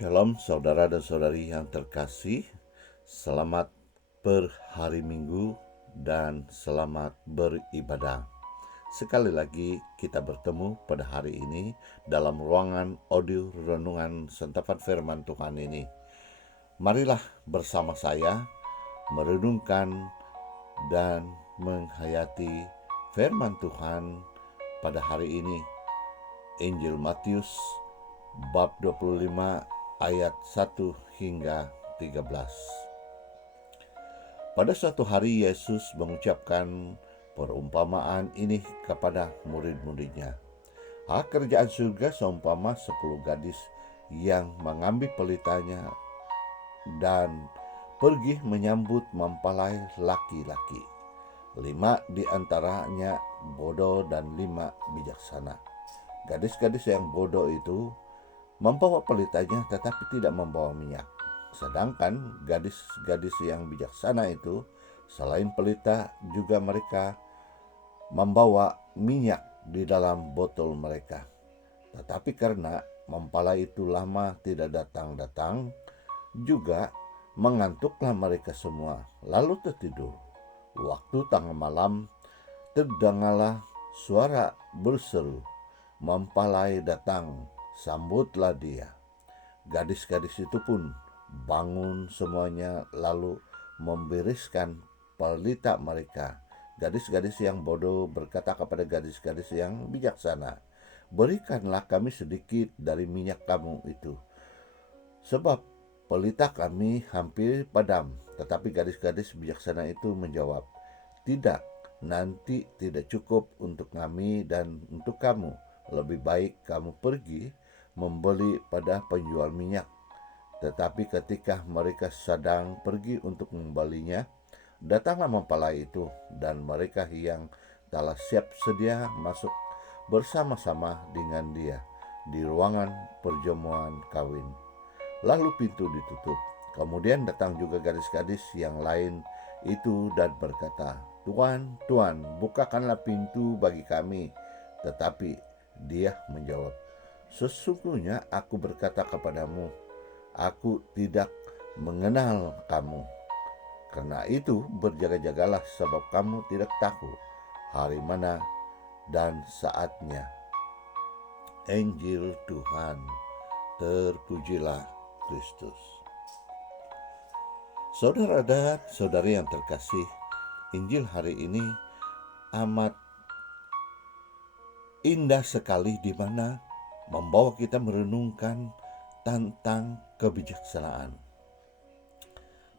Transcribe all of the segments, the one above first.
Shalom saudara dan saudari yang terkasih, selamat berhari Minggu dan selamat beribadah. Sekali lagi kita bertemu pada hari ini dalam ruangan audio renungan santapan firman Tuhan ini. Marilah bersama saya merenungkan dan menghayati firman Tuhan pada hari ini. Injil Matius bab 25 ayat 1 hingga 13. Pada suatu hari Yesus mengucapkan perumpamaan ini kepada murid-muridnya. Hak kerajaan surga seumpama 10 gadis yang mengambil pelitanya dan pergi menyambut mempelai laki-laki. 5 di antaranya bodoh dan 5 bijaksana. Gadis-gadis yang bodoh itu membawa pelitanya tetapi tidak membawa minyak. Sedangkan gadis-gadis yang bijaksana itu selain pelita juga mereka membawa minyak di dalam botol mereka. Tetapi karena mempelai itu lama tidak datang-datang, juga mengantuklah mereka semua, lalu tertidur. Waktu tengah malam terdengarlah suara berseru, "Mempelai datang, sambutlah dia." Gadis-gadis itu pun bangun semuanya lalu membereskan pelita mereka. Gadis-gadis yang bodoh berkata kepada gadis-gadis yang bijaksana, "Berikanlah kami sedikit dari minyak kamu itu, sebab pelita kami hampir padam." Tetapi gadis-gadis bijaksana itu menjawab, "Tidak, nanti tidak cukup untuk kami dan untuk kamu. Lebih baik kamu pergi membeli pada penjual minyak." Tetapi ketika mereka sedang pergi untuk membelinya, datanglah mempelai itu, dan mereka yang telah siap sedia masuk bersama-sama dengan dia di ruangan perjamuan kawin. Lalu pintu ditutup. Kemudian datang juga gadis-gadis yang lain itu dan berkata, "Tuan, Tuan, bukakanlah pintu bagi kami." Tetapi dia menjawab, "Sesungguhnya aku berkata kepadamu, aku tidak mengenal kamu. Karena itu berjaga-jagalah, sebab kamu tidak tahu hari mana dan saatnya." Injil Tuhan, terpujilah Kristus. Saudara dan saudari yang terkasih, Injil hari ini amat indah sekali, di mana membawa kita merenungkan tentang kebijaksanaan.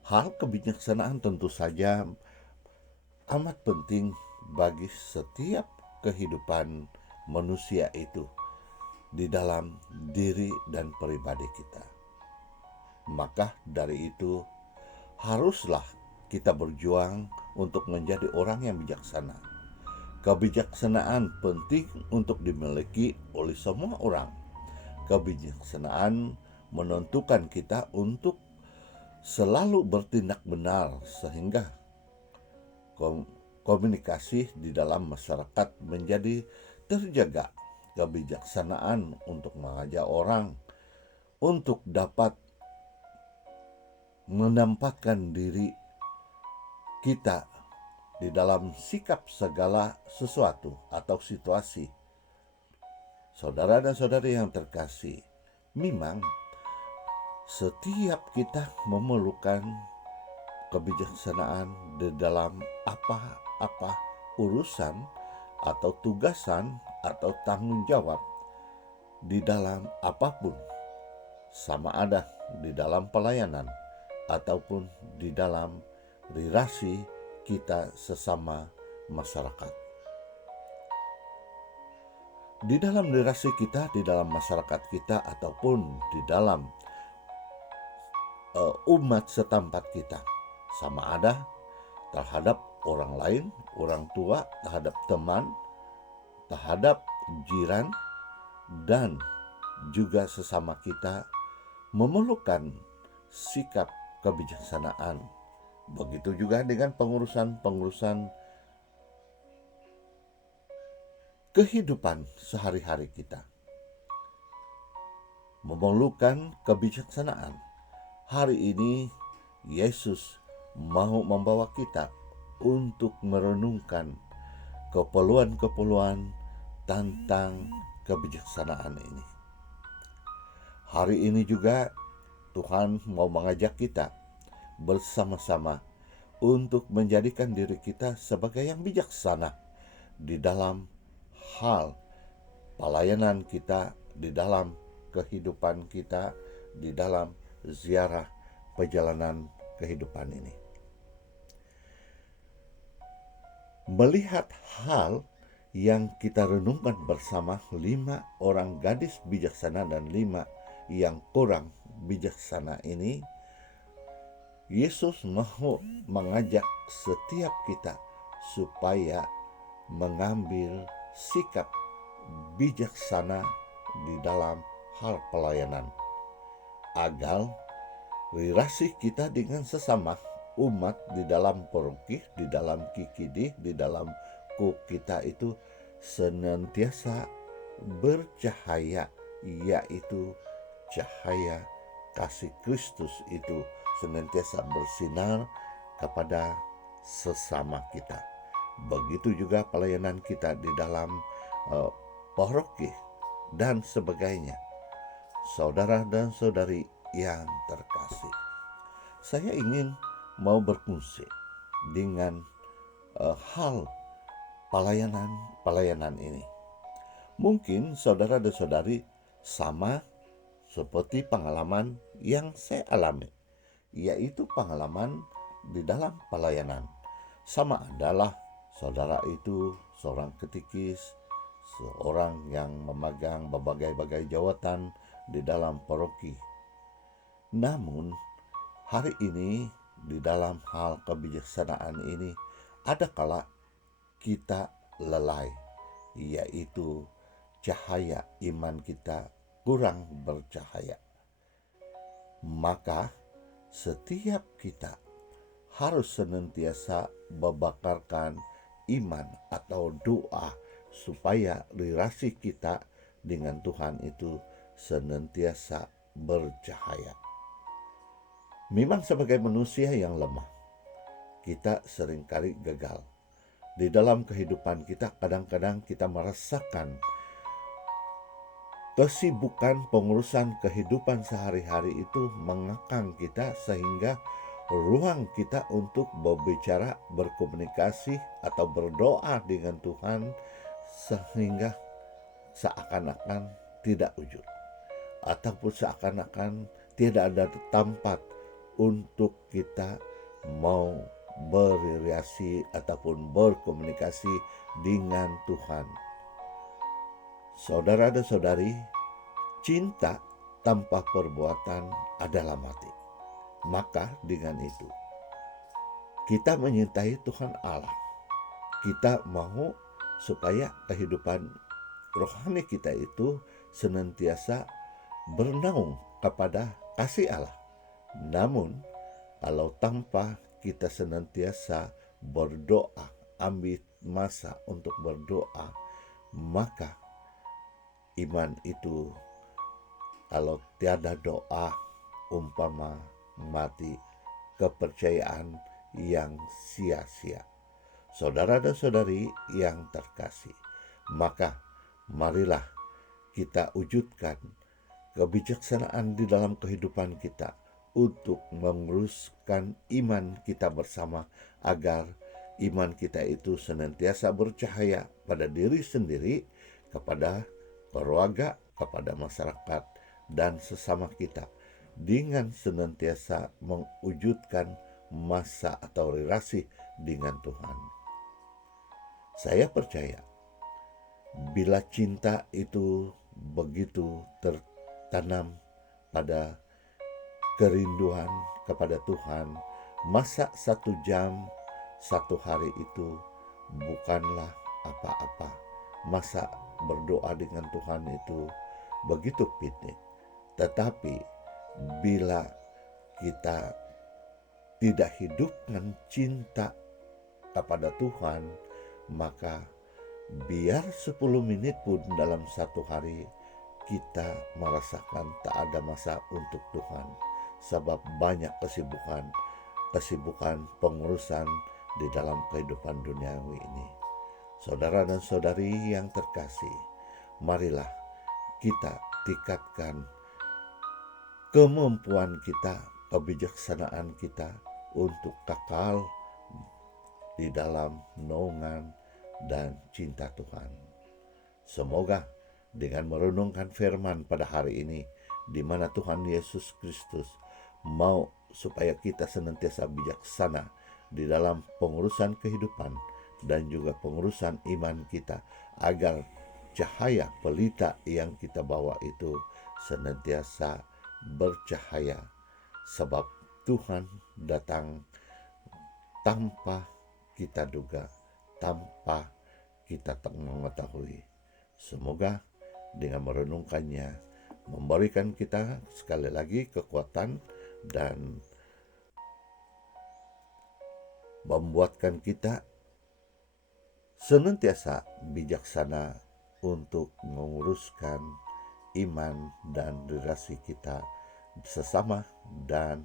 Hal kebijaksanaan tentu saja amat penting bagi setiap kehidupan manusia itu di dalam diri dan pribadi kita. Maka dari itu haruslah kita berjuang untuk menjadi orang yang bijaksana. Kebijaksanaan penting untuk dimiliki oleh semua orang. Kebijaksanaan menentukan kita untuk selalu bertindak benar, sehingga komunikasi di dalam masyarakat menjadi terjaga. Kebijaksanaan untuk mengajak orang untuk dapat menempatkan diri kita di dalam sikap segala sesuatu atau situasi. Saudara dan saudari yang terkasih, memang setiap kita memerlukan kebijaksanaan di dalam apa-apa urusan atau tugasan atau tanggung jawab di dalam apapun, sama ada di dalam pelayanan ataupun di dalam relasi kita sesama masyarakat. Di dalam relasi kita, di dalam masyarakat kita, ataupun di dalam umat setempat kita, sama ada terhadap orang lain, orang tua, terhadap teman, terhadap jiran, dan juga sesama kita memerlukan sikap kebijaksanaan. Begitu juga dengan pengurusan kehidupan sehari-hari kita. memerlukan kebijaksanaan. Hari ini Yesus mau membawa kita untuk merenungkan keperluan-keperluan tentang kebijaksanaan ini. Hari ini juga Tuhan mau mengajak kita bersama-sama untuk menjadikan diri kita sebagai yang bijaksana di dalam hal pelayanan kita, di dalam kehidupan kita, di dalam ziarah perjalanan kehidupan ini. Melihat hal yang kita renungkan bersama, 5 orang gadis bijaksana dan 5 yang kurang bijaksana ini, Yesus mau mengajak setiap kita supaya mengambil sikap bijaksana di dalam hal pelayanan, agar relasi kita dengan sesama umat di dalam paroki, di dalam KKD, di dalam kita itu senantiasa bercahaya, yaitu cahaya kasih Kristus itu senantiasa bersinar kepada sesama kita. Begitu juga pelayanan kita di dalam paroki dan sebagainya. Saudara dan saudari yang terkasih, saya ingin mau berfungsi dengan hal pelayanan ini. Mungkin saudara dan saudari sama seperti pengalaman yang saya alami, yaitu pengalaman di dalam pelayanan. Sama adalah saudara itu seorang ketikis, seorang yang memegang berbagai-bagai jawatan di dalam paroki. Namun hari ini di dalam hal kebijaksanaan ini ada kala kita lalai, yaitu cahaya iman kita kurang bercahaya. Maka setiap kita harus senantiasa membakarkan iman atau doa supaya relasi kita dengan Tuhan itu senantiasa bercahaya. Memang sebagai manusia yang lemah, kita seringkali gagal. Di dalam kehidupan kita kadang-kadang kita merasakan kesibukan pengurusan kehidupan sehari-hari itu mengekang kita sehingga ruang kita untuk berbicara, berkomunikasi atau berdoa dengan Tuhan sehingga seakan-akan tidak wujud, ataupun seakan-akan tidak ada tempat untuk kita mau berrelasi ataupun berkomunikasi dengan Tuhan. Saudara dan saudari, cinta tanpa perbuatan adalah mati. Maka dengan itu, kita menyintai Tuhan Allah. Kita mau supaya kehidupan rohani kita itu senantiasa bernaung kepada kasih Allah. Namun, kalau tanpa kita senantiasa berdoa, ambil masa untuk berdoa, maka iman itu kalau tiada doa umpama mati, kepercayaan yang sia-sia. Saudara dan saudari yang terkasih, maka marilah kita wujudkan kebijaksanaan di dalam kehidupan kita untuk menguruskan iman kita bersama, agar iman kita itu senantiasa bercahaya pada diri sendiri, kepada keluarga, kepada masyarakat, dan sesama kita, dengan senantiasa mewujudkan masa atau relasi dengan Tuhan. Saya percaya bila cinta itu begitu tertanam pada kerinduan kepada Tuhan, masa 1 jam 1 hari itu bukanlah apa-apa. Masa berdoa dengan Tuhan itu begitu piknik. Tetapi bila kita tidak hidupkan cinta kepada Tuhan, maka biar 10 menit pun dalam 1 hari kita merasakan tak ada masa untuk Tuhan, sebab banyak kesibukan pengurusan di dalam kehidupan duniawi ini. Saudara dan saudari yang terkasih, marilah kita tingkatkan kemampuan kita, kebijaksanaan kita untuk kekal di dalam naungan dan cinta Tuhan. Semoga dengan merenungkan firman pada hari ini, di mana Tuhan Yesus Kristus mau supaya kita senantiasa bijaksana di dalam pengurusan kehidupan dan juga pengurusan iman kita, agar cahaya pelita yang kita bawa itu senantiasa bercahaya, sebab Tuhan datang tanpa kita duga, tanpa kita tak mengetahui. Semoga dengan merenungkannya memberikan kita sekali lagi kekuatan dan membuatkan kita senantiasa bijaksana untuk menguruskan iman dan relasi kita sesama dan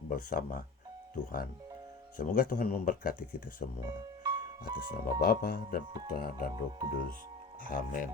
bersama Tuhan. Semoga Tuhan memberkati kita semua. Atas nama Bapa dan Putra dan Roh Kudus. Amin.